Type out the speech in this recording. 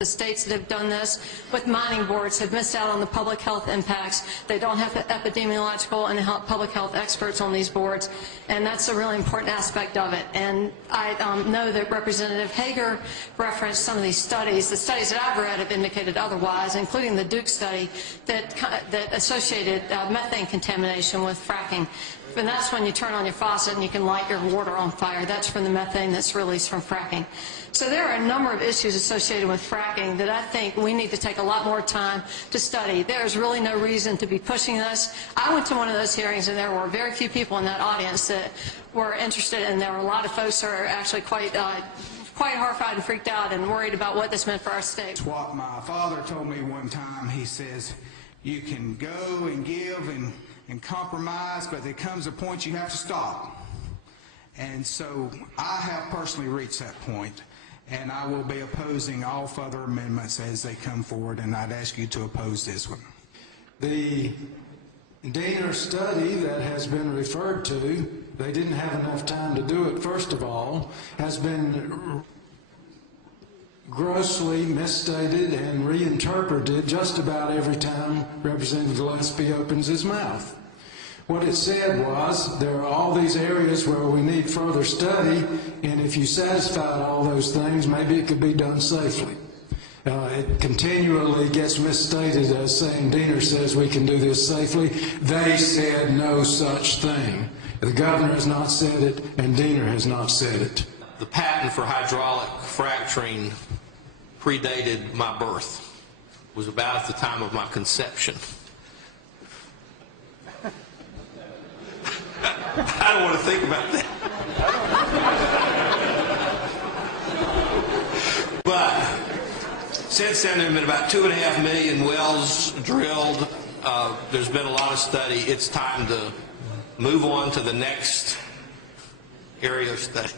The states that have done this with mining boards have missed out on the public health impacts. They don't have epidemiological and public health experts on these boards, and that's a really important aspect of it. And I know that Representative Hager referenced some of these studies. The studies that I've read have indicated otherwise, including the Duke study that associated methane contamination with fracking. And that's when you turn on your faucet and you can light your water on fire. That's from the methane that's released from fracking. So there are a number of issues associated with fracking that I think we need to take a lot more time to study. There's really no reason to be pushing this. I went to one of those hearings and there were very few people in that audience that were interested, and there were a lot of folks who are actually quite horrified and freaked out and worried about what this meant for our state. It's what my father told me one time. He says, you can go and give and compromise, but there comes a point you have to stop. And so I have personally reached that point, and I will be opposing all further amendments as they come forward, and I'd ask you to oppose this one. The Diener study that has been referred to, they didn't have enough time to do it, first of all, has been grossly misstated and reinterpreted just about every time Representative Gillespie opens his mouth. What it said was there are all these areas where we need further study, and if you satisfied all those things, maybe it could be done safely. It continually gets misstated as saying Diener says we can do this safely. They said no such thing. The governor has not said it, and Diener has not said it. The patent for hydraulic fracturing predated my birth. It was about at the time of my conception. I don't want to think about that. But since then, there have been about 2.5 million wells drilled. There's been a lot of study. It's time to move on to the next area of study.